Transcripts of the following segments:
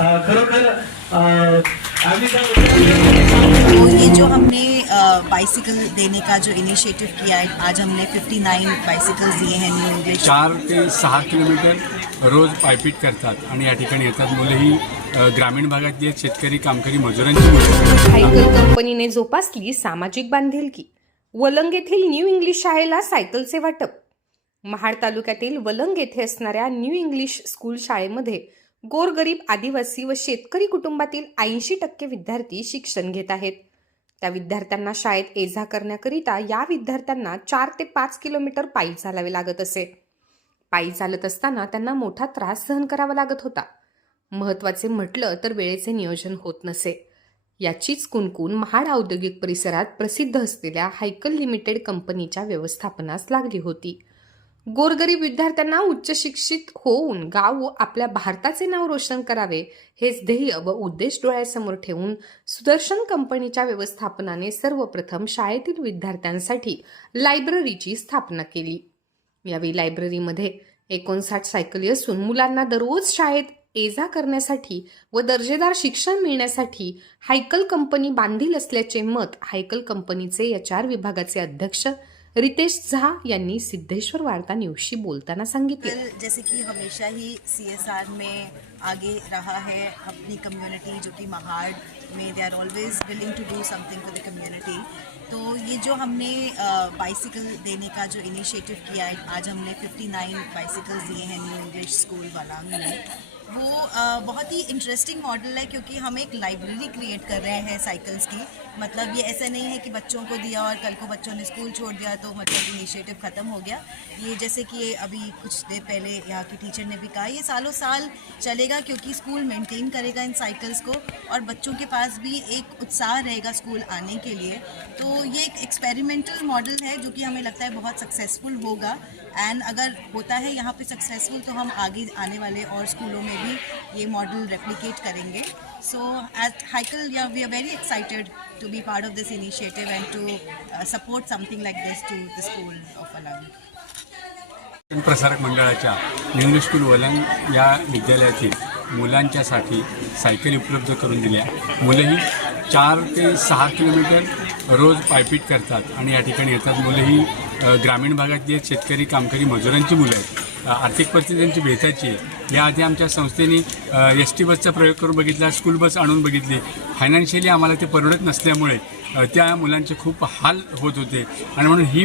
खरोखर तो ये जो हमने बाइसिकल देने का जो इनिशिएटिव किया है आज हमने 59 बाइसिकल्स दिए हैं न्यू इंग्लिश चार ते सहा किलोमीटर रोज पायपीट करतात आणि या ठिकाणी येतात मुलं ही अ, ग्रामीण भागातली आहेत, शेतकरी कामकरी मजुरांची. सायकल कंपनीने जोपासली सामाजिक बांधिलकी. वलंग येथील न्यू इंग्लिश शाळेला सायकलचे वाटप. महाड तालुक्यातील वलंग येथे असणाऱ्या न्यू इंग्लिश स्कूल शाळेमध्ये गोरगरीब आदिवासी व शेतकरी कुटुंबातील ऐंशी टक्के विद्यार्थी शिक्षण घेत आहेत. त्या विद्यार्थ्यांना शाळेत ये जा करण्याकरिता या विद्यार्थ्यांना चार ते पाच किलोमीटर पायी चालावे लागत असे. पायी चालत असताना त्यांना मोठा त्रास सहन करावा लागत होता. महत्त्वाचे म्हटलं तर वेळेचे नियोजन होत नसे. याचीच कुणकुण महाड औद्योगिक परिसरात प्रसिद्ध असलेल्या हायकल लिमिटेड कंपनीच्या व्यवस्थापनास लागली होती. गोरगरीब विद्यार्थ्यांना उच्च शिक्षित होऊन गाव व आपल्या भारताचे नाव रोशन करावे हेच ध्येय व उद्देश डोळ्यासमोर ठेवून सुदर्शन कंपनीच्या व्यवस्थापनाने सर्वप्रथम शाळेतील विद्यार्थ्यांसाठी लायब्ररीची स्थापना केली. यावेळी लायब्ररीमध्ये एकोणसाठ सायकली असून मुलांना दररोज शाळेत ये जा करण्यासाठी व दर्जेदार शिक्षण मिळण्यासाठी हायकल कंपनी बांधील असल्याचे मत हायकल कंपनीचे एच विभागाचे अध्यक्ष रितेश झा यांनी सिद्धेश्वर वार्ता न्यूजशी बोलताना सांगितले. जैसे कि हमेशा ही सीएसआर में आगे रहा है अपनी कम्युनिटी जो कि महाड़ में they are always willing to do something for the community तो ये जो हमने बाइसिकल देने का जो इनिशिएटिव किया है आज हमने 59 बाइसिकल्स दिए हैं न्यू इंग्लिश स्कूल वाला में। वो अ, बहुत ही इंटरेस्टिंग मॉडल है क्योंकि हम एक लाइब्रेरी क्रिएट कर रहे हैं साइकिल्स की। मतलब ये ऐसा नहीं है कि बच्चों को दिया और कल को बच्चों ने स्कूल छोड़ दिया तो मतलब इनिशिएटिव ख़त्म हो गया। ये जैसे कि अभी कुछ देर पहले यहाँ की टीचर ने भी कहा, ये सालों साल चलेगा क्योंकि स्कूल मेंटेन करेगा इन साइकिल्स को और बच्चों के पास भी एक उत्साह रहेगा स्कूल आने के लिए। तो ये एक एक्सपेरिमेंटल मॉडल है जो कि हमें लगता है बहुत सक्सेसफुल होगा। एंड अगर होता है यहाँ पे सक्सेसफुल तो हम आगे आने वाले और स्कूलों में भी ये मॉडल रेप्लिकेट करेंगे। सो एट हाइकल या we are very excited to be part part of initiative and to to support something like this to the school of Alang. प्रसारक मंडळाच्या इंग्लिश स्कूल वलंग या विद्यालयातील मुलांच्यासाठी सायकली उपलब्ध करून दिल्या. मुलंही चार ते सहा किलोमीटर रोज पायपीट करतात आणि या ठिकाणी येतात. मुलंही ग्रामीण भागातली शेतकरी कामकरी मजुरांची मुलं आहेत. आर्थिक परिस्थिती त्यांची भेटायची आहे. याआधी आमच्या संस्थेने एस टी बसचा प्रयोग करून बघितला स्कूल बस आणून बघितली. फायनान्शियली आम्हाला ते परवडत नसल्यामुळे त्या मुलांचे खूप हाल होत होते. आणि म्हणून ही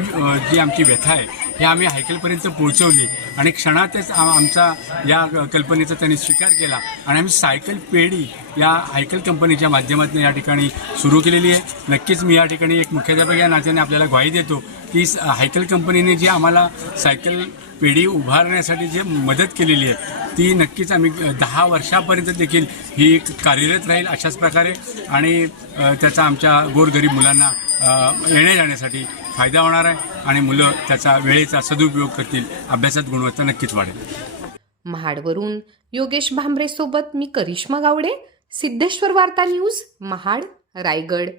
जी आमची व्यथा आहे हे आम्ही हायकलपर्यंत पोहोचवली. आणि क्षणातच आमचा या कल्पनेचा त्यांनी स्वीकार केला. आणि आम्ही सायकल पेढी या हायकल कंपनीच्या माध्यमातून या ठिकाणी सुरू केलेली आहे. नक्कीच मी या ठिकाणी एक मुख्याध्यापक या नात्याने आपल्याला ग्वाही देतो की स- हायकल कंपनीने जी आम्हाला सायकल पेढी उभारण्यासाठी जी मदत केलेली आहे ती नक्कीच आम्ही दहा वर्षापर्यंत देखील ही कार्यरत राहील अशाच प्रकारे. आणि त्याचा आमच्या गोर गोरगरीब मुलांना येण्या जाण्यासाठी फायदा होणार आहे आणि मुलं त्याचा वेळेचा सदुपयोग करतील. अभ्यासात गुणवत्ता नक्कीच वाढेल. महाडवरून योगेश भांबरे सोबत मी करिश्मा गावडे सिद्धेश्वर वार्ता न्यूज महाड रायगड.